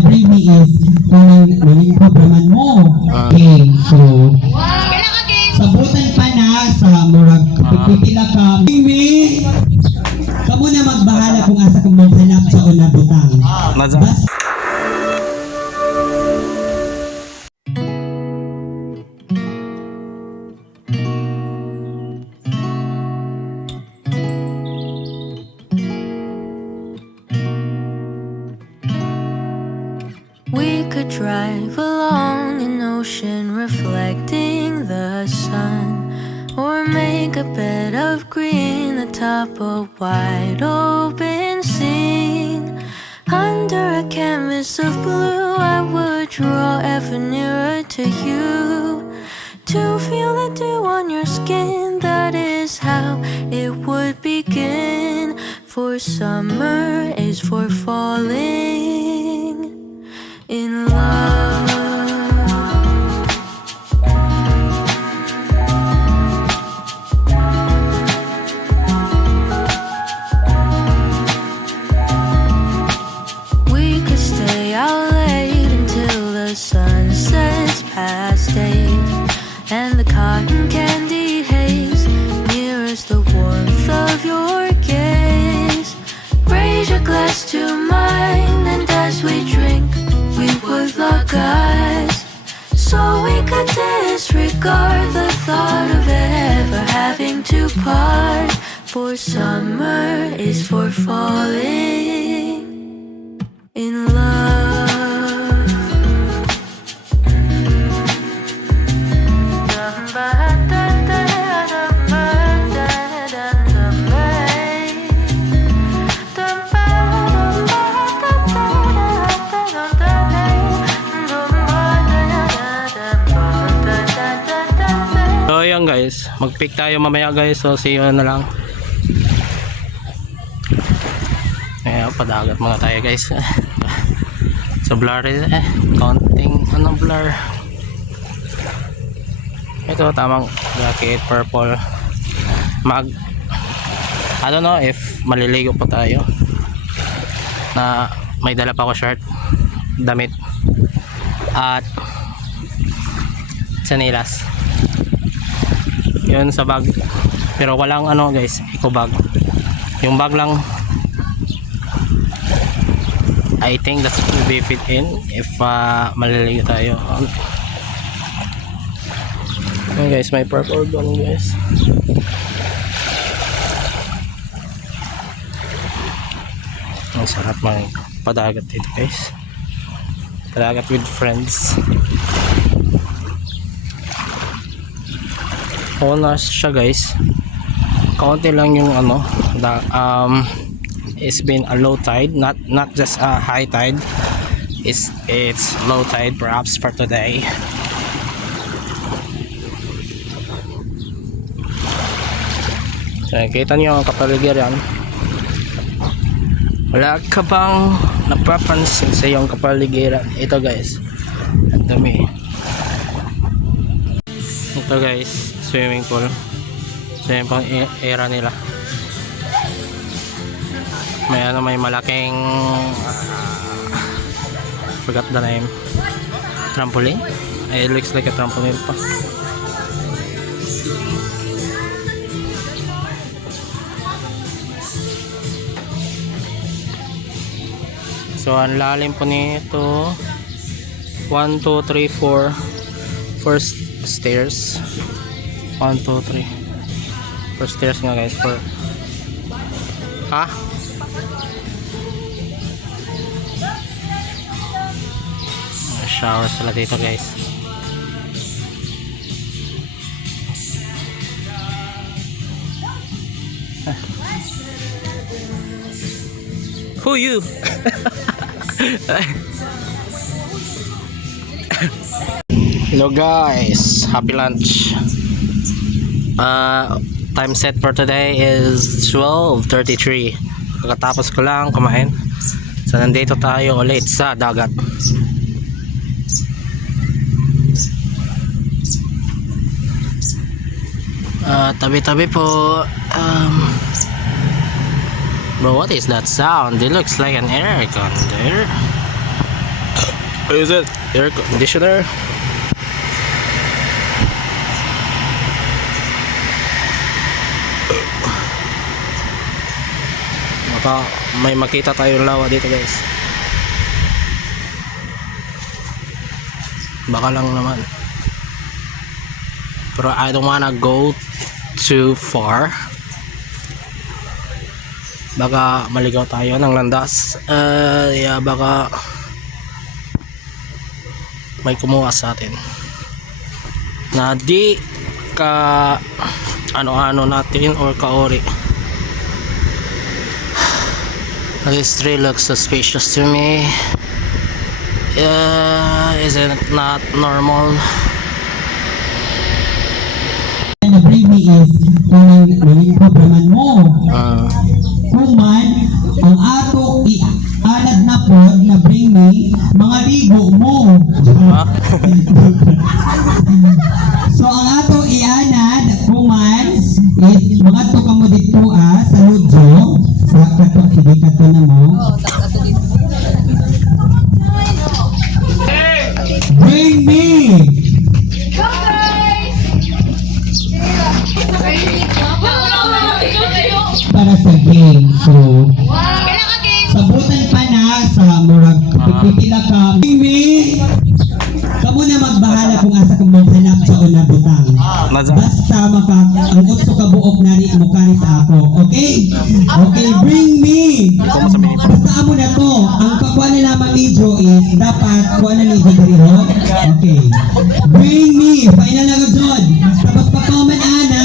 bring me is maning programan mo. Okay, so sabutan pa na sa murag pipila ka. Mimi, kamo na magbahala kung asa kong maghanap sa una butang. Bas We could drive along an ocean reflecting the sun, or make a bed of green atop a wide open scene. Under a canvas of blue, I would draw ever nearer to you, to feel the dew on your skin. That is how it would begin. For summer is for falling in love. We could stay out late until the sun sets past 8, and the cotton candy haze mirrors the warmth of your gaze. Raise your glass to mine, and as we drink, we would lock eyes, so we could disregard the thought of ever having to part. For summer is for falling in love. So ayan guys, mag-pick tayo mamaya guys. So see you na lang. Ayan, padagat muna tayo guys. So blur konting blur. Ito tamang jacket, purple. I don't know if maliligo pa tayo. Na may dala pa ako shirt, damit at sanilas. Yun sa bag, pero walang guys, eco bag. Yung bag lang, I think that will be fit in if maliligo tayo. Yun guys, may purple doon guys. Ang sarap mang padagat dito guys, padagat with friends. Na siya guys, kaunti lang yung it's been a low tide, not just a high tide. It's low tide perhaps for today. So kita niyo ang kapaligiran. Wala ka bang napapansin sa iyong kapaligiran? Ito guys, ang dami. Ito guys, swimming pool. So yan pang era nila. May malaking forgot the name, trampoline. It looks like a trampoline pa. So ang lalim po nito, 1, 2, 3, 4 first stairs. 1, 2, 3 first stairs nga guys. For shower sila dito guys. Who you? Hello guys, happy lunch. Time set for today is 12:33. Kakatapos ko lang kumain. So nandito tayo ulit sa dagat. Tabi-tabi po. Bro, what is that sound? It looks like an aircon there. Is it air conditioner? Baka may makita tayong lawa dito guys. Baka lang naman. Pero I don't wanna go too far. Baka maligaw tayo ng landas. Yeah, baka may kumuha sa atin na di ka ano-ano natin or kaori. This tree looks suspicious to me. Is it not normal? Na bring me is kung programan mo. Kung man, ang ato i-alad na po na bring me, mga ligo mo. So, ang ato i-alad, kung man, is mga to ka mo dito sa Ludyo, sa kato, sige kato na mo. Bring me! Para sa game. So, sabutan pa na sa murag pipila ka. Bring me! Kamu na magbahala kung asa kung maghanap sa una butang. Basta ang utso ka buok na rin mukha sa ako. Okay? Okay, bring me! Basta amo na to. Ang pagkuha na lamang video is dapat kuha na video dari ho. Okay. Bring me! Final na ko dyan. Tapos pagkauman ana.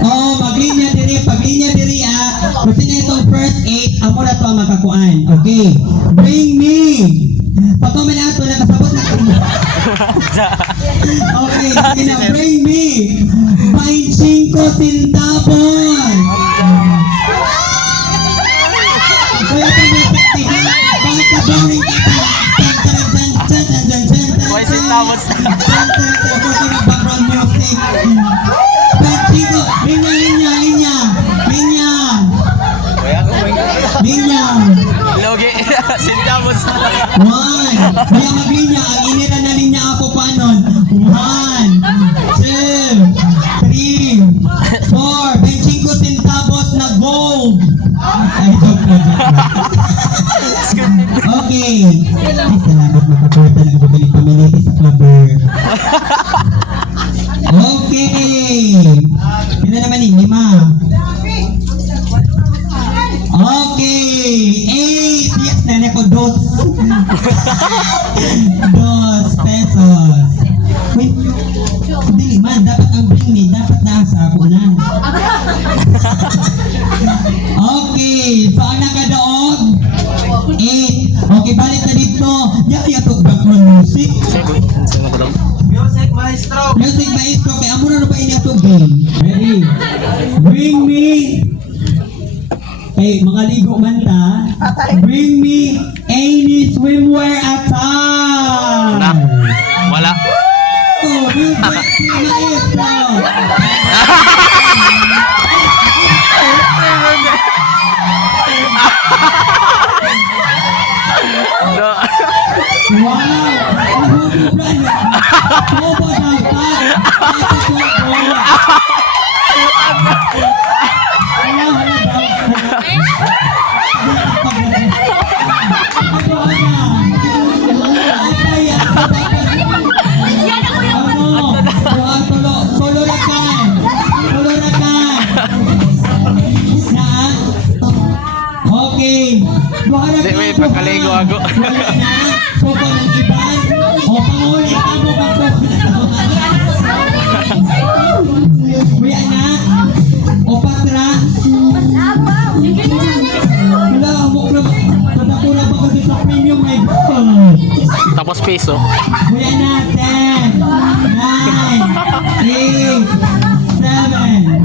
Oh, paglinya diri kasi na itong first 8 amo na to ang makakuan. Okay. Bring me. Pagkauman ato na kasabot na. Okay, sige na, bring me. 25 centavos. Kaya ito may pagtihan. Bakit ka boring kita? Why centavos? Background music. Chico, linya. Logi, centavos. 1. Kaya maglinya. Ang inira na linya ako panon. 1, 2, 3, 4. 25 centavos na gold. Ay, joke na. Okay. Ay, salamat makakuha talaga magaling pamiliti sa clubber. Okay. Ito naman yung 5. Okay. 8. Yes, nana ko 2. 2 pesos. Wait. Hindi man. Dapat ang bring me. Dapat nasa ako na. Okay. So, ang nakadoog 8. Okay, balik na dito. Yaya to background music. Music maestro. Kaya amo na ba ini ato game? Ready? Bring me. Kay mga ligo man ta. Bring me any swimwear attire. Wala. Oh, music maestro. Wow! Ang hubo brand! Hubo dapat! Okay. Hindi, may pagkaligo ako. Sopa ng iban. O, panguli ka mo pag kuya na. O, patra. Wala, amok na. Patakula pa kasi sa premium. May Tapos peso. kuya na. 10, 9, 8, 7, 8.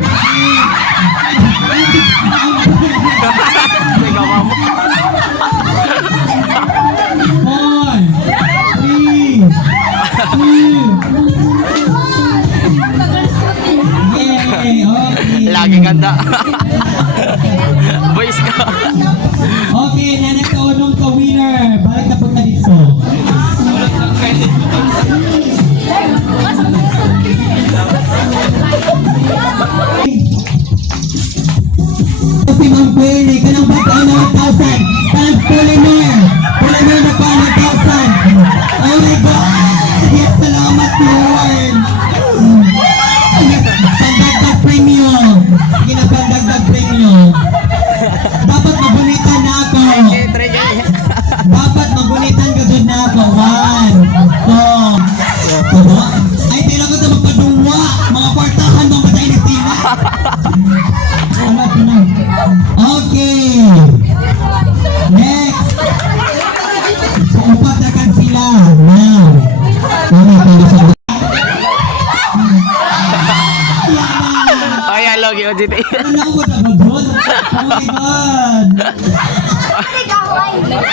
Lagi ganda. Boys ka. Okay,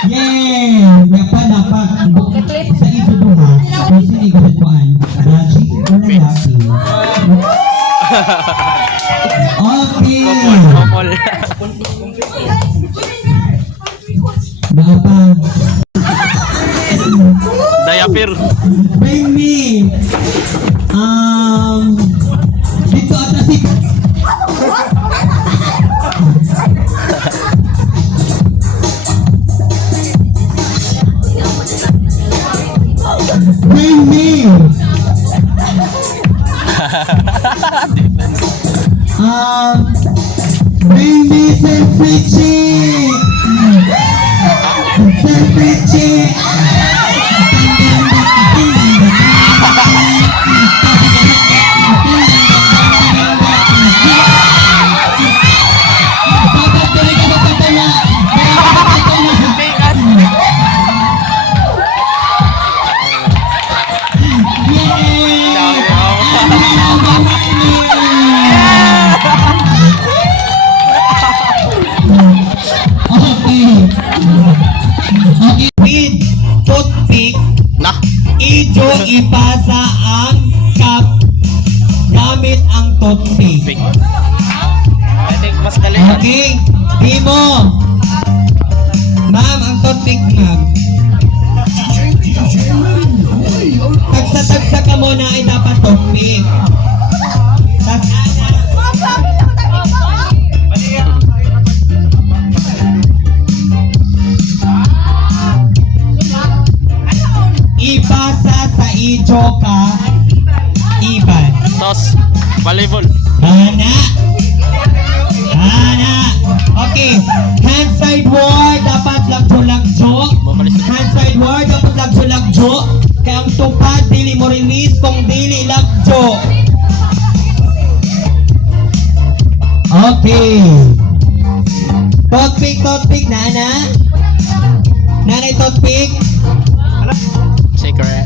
Yay! Yan pa dapat sa ito duha. Kung sinigalit ko an. Raji, wala laki. Okay. Couple. Dapat. Diaper. Bring me. Dito at si. Bring me. Bring me Selfie. Selfie. With toothpick, Nah. Ijo ipasa ang cup gamit ang toothpick. Pick. I think mas dali. Okay, di mo. Ma'am, ang toothpick, ma'am. Tagsa-tagsa ka muna ay dapat toothpick. Ipasa sa ijo ka iban. Toss. Volleyball. Hana. Hana. Okay. Hand side war dapat lagjo-lagjo. Hand side war dapat lagjo-lagjo. Kaya ang tupad dili mo release kung dili lagjo. Okay. Toothpick, nana. Nanay toothpick. Secret.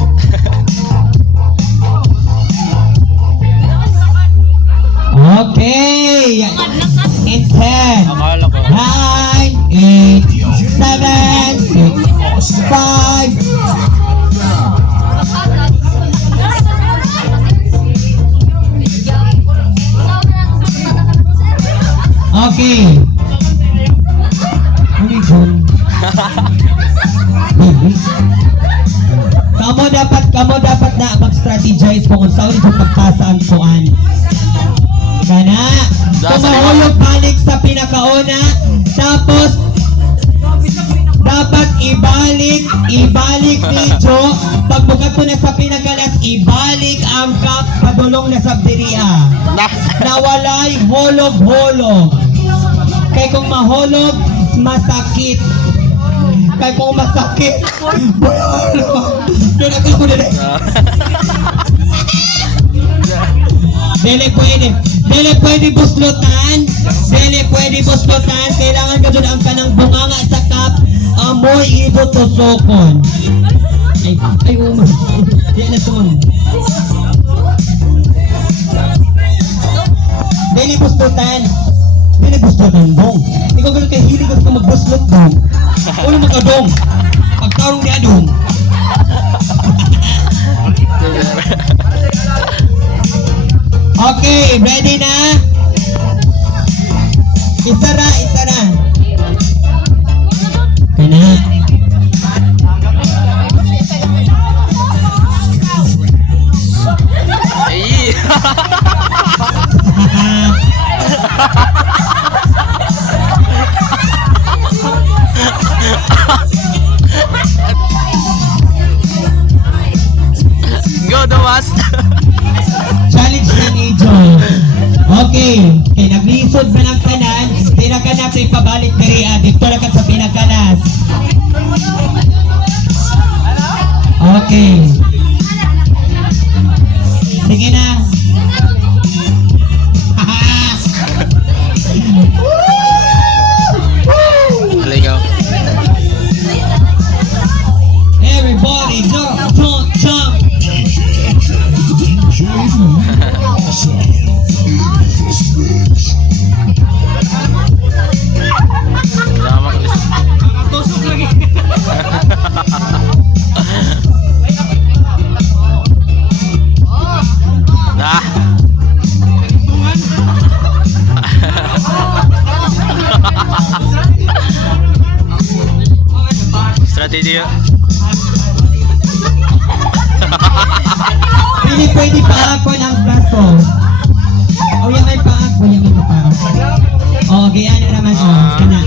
Okay. In 10. Akala ko. 9, 8, 7, 6, 5. Okay. Ano yun? Kamo dapat na mag-strategize kung saan yung pagpasa ang kuan. Kana, tumahulog balik sa pinakauna, tapos dapat ibalik dito. Pag bukat ko na sa pinakalas, ibalik ang cup padulong na sa diriha. Nah. Nawalay hulog-hulog. Kaya kung mahulog, masakit. Kaya kung masakit, doon ako dili. Dili pwede buslutan. Kailangan ka doon ang kanang bunganga sa cup. Amoy ito tusokon. Ay, umar. Yan na tumang. Dili buslutan dong. Ikaw ganun kay hilig ka magbuslot dong. Ulo magkadong. Pagtarong niya dong. Okay, ready na? Isara. Kana. Ay. Go, Dawas. Challenge na ni John. Okay. Kaya naglisod ba ng kanan? Tira ka na sa ipabalik diri. Dito na ka sa pinakalas. Okay. Sige na. Ligaw. Everybody jump. Sama ko. Tusok lagi. Did you? Pwede paakon ang braso. O yan may paako, yan may paako. O, gayaan na naman o. Kana.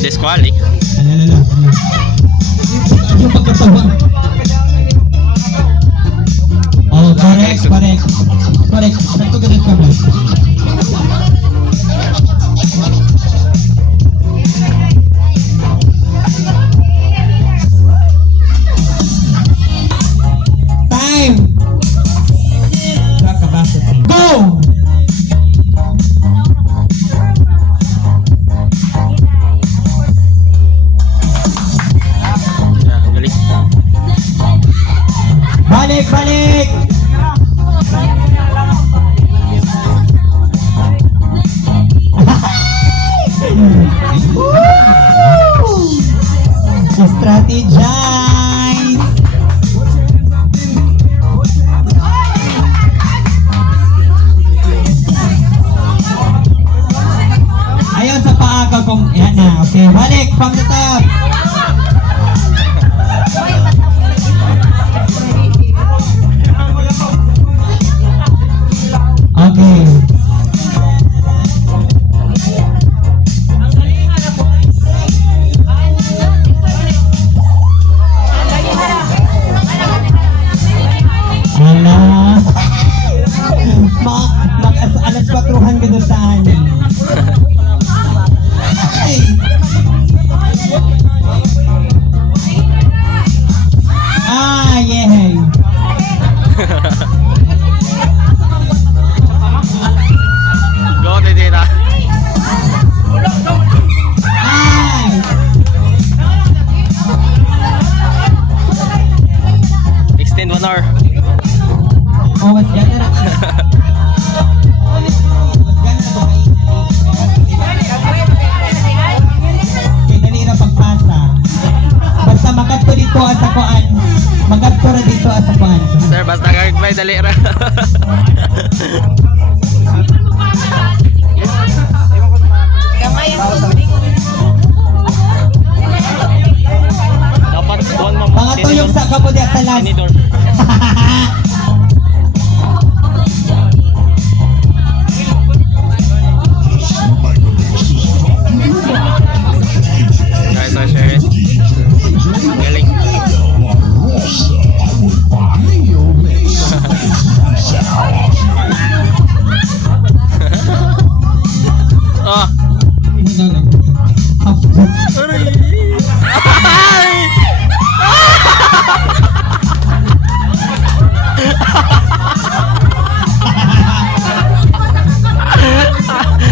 Disquali. Alala. Yung pagkatawa. Oh, correct. Sakto ganun ka ba? Time! Go! Yeah, galing. Balik! Strategize! Ayaw sa paagaw kung yan na. Okay, balik from the top. Okay. Ala. Alas 4 ka doon sa anin. Ay. Ah, yeah. Go, Titira. Ay. Extend 1 hour. Oh, mas gana na. Mas gana na ba kayo? Kaya ganira pagpasa. Basta makadto dito sa kuan. Makadto ra dito sa kuan. Sir, basta kagagmay, dali ra. Dapat buwan mo. Mga tuyong sa kabudya sa last. Tinidor. Guys, I share it. Galing. Ah.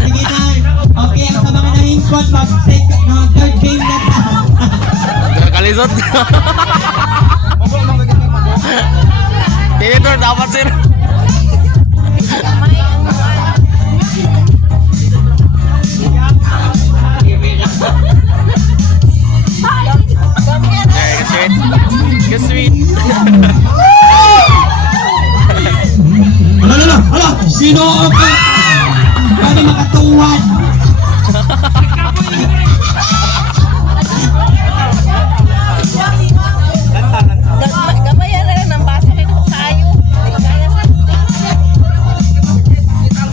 Sige na. Okay, ang sa mga nahingkot, third game na ta. Kalisod. Tinidor, dapat sir. Get sweet. Hala! Sino ako? Paano makatuwad? Gamayan na lang ng baso nito tayo.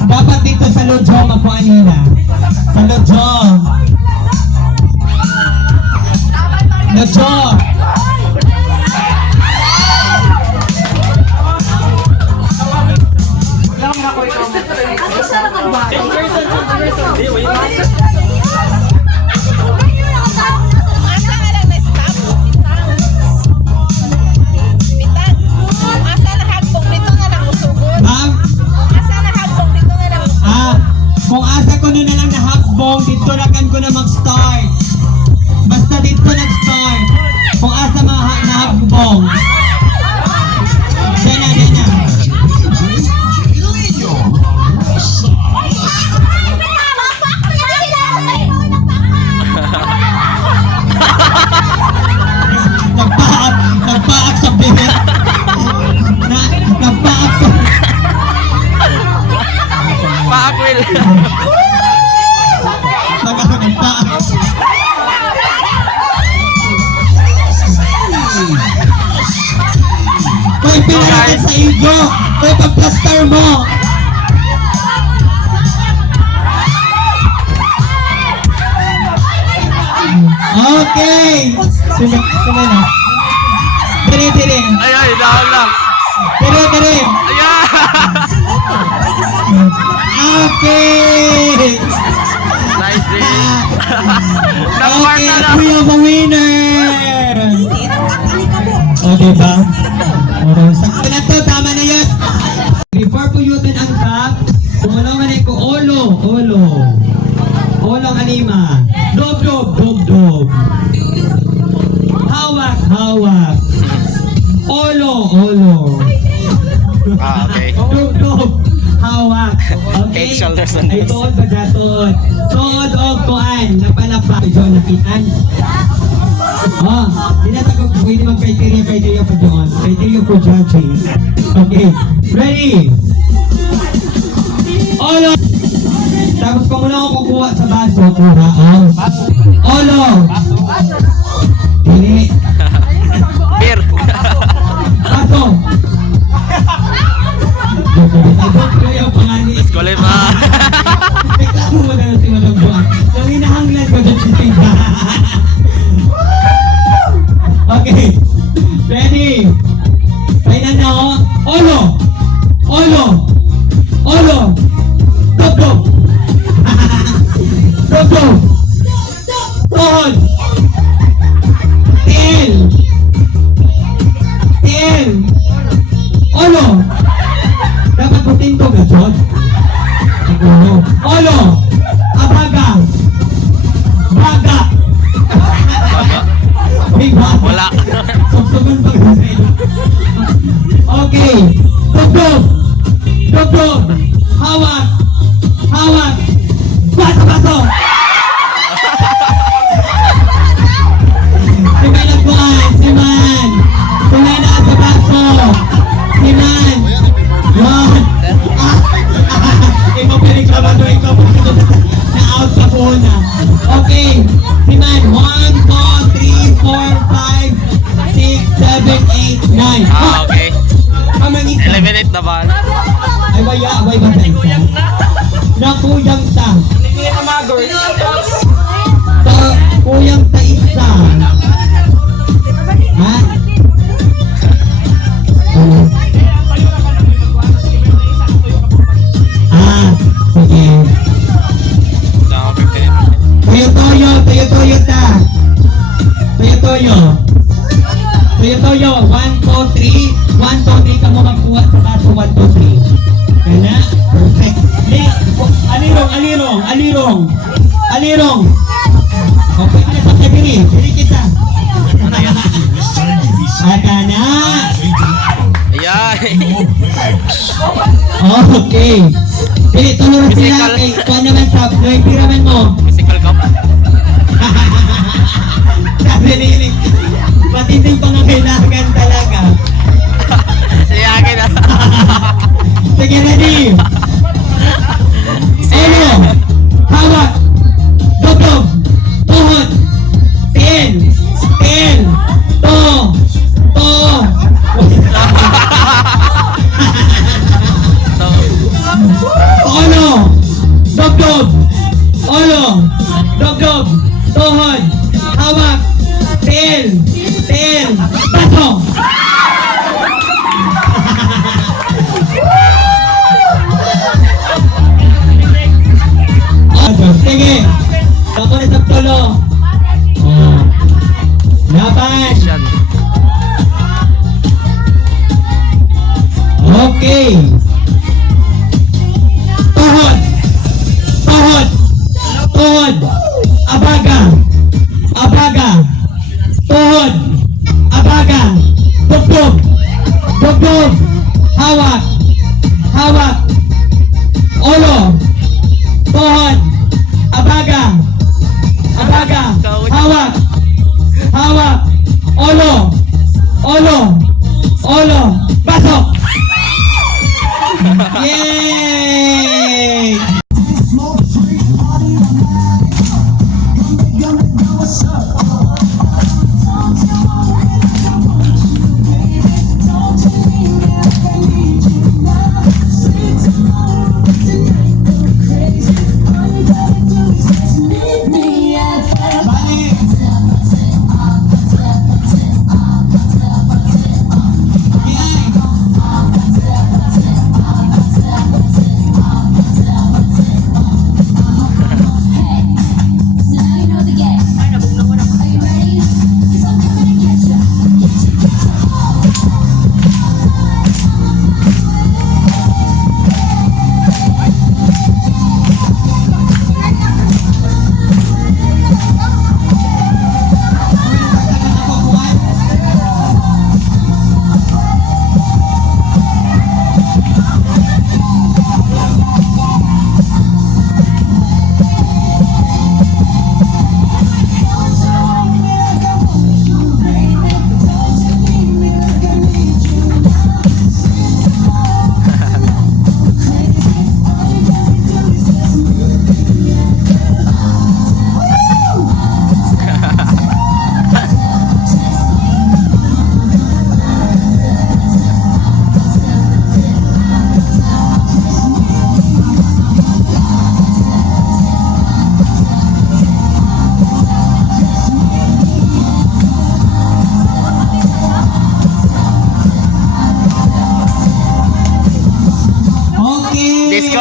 Dapat dito sa Lojong ako anila. Sa Lojong. Lojong. Asa nga lang na-stop? Bitag. Asa na hagbong dito nga lang usugod? Asa na hagbong dito nga lang usugod? Kung asa ko na lang nahakbong, dito na kan ko na mag-start. Basta dito nag-start. natin sa ilyo. Kaya pag-plaster mo. Okay. Sumay na. Dire. Ay, down lang. Dire. Ayan! Okay. Nice day. Nag-mark Okay, na lang. we have a winner. O, diba? Sakto na to, tama na yan. Before puyutin ang cup, kumulungan ay ko olo. Olo ang anima. Dob. Hawak. Olo. Okay. Dob. Hawak. Okay? Head, shoulders, and Ay, knees. tuod ba dyan? Tuod o kuan. Napalapa. Diyon, napitan. Oh, tinatagog. Pwede mag-criteria pa doon. Criteria for judging. Okay. Ready? Olo. Tapos kung muna ako kukuha sa baso, kuha ang olo. Dili. Beer. Baso. Yung pangalan. Eskwalay pa. Bigla ko mo na si Madam Buwan. Yung hinahanglan ko dyan si Pinta. Okay. Ready? Kailan na ako? Olo. Dob. Tuhod. Tiel. Olo. Dapat putin to gajod. Olo. Abaga. Baga. May baga. Wala. Sugsugan pa kasi. Okay. Dob. Hawak. Baso. Simay na buwan. Siman na sa baso. Siman. Yan. Ikaw pinagkabado. Ikaw na-out ka po na. Okay. Siman. 1, 2, 3, 4, 5, 6, 7, 8, 9. Okay. Amang isa. Eliminate na ba? Ay, waya ba sa isa? Nakuyang ta. Kuyang ta isa. Ha? Sige. Down 15. Toyo ta. Toyo. 1, 2, 3. 1, 2, 3 ka mo magkuha sa kaso 1, 2, 3. Kaya perfect. Alirong. Okay na sa kabiri. Bili kita. Aka na. Ayan. Okay. Bili, tulungan sila. Kay kuha naman sa piraman mo. Physical cup. Sabi ni matinding pangangailangan talaga. Siyagin na. Sige, ready? Olo, hawak, dob, tuhod, tiil, to, dob, tuhod, hawak, tiil, baso. Sige, ako na sa tulo. Laban. Yan. Okay. Tuhod. Abaga. Tuhod. Abaga. Dugdug. Hawak. Olo. Tuhod. Abaga. Hawak. Olo. Pasok. Yay!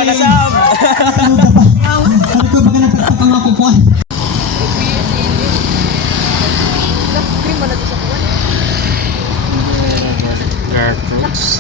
Nasab! Ano ko baka nagtagtag ang ako po? Gertrude's.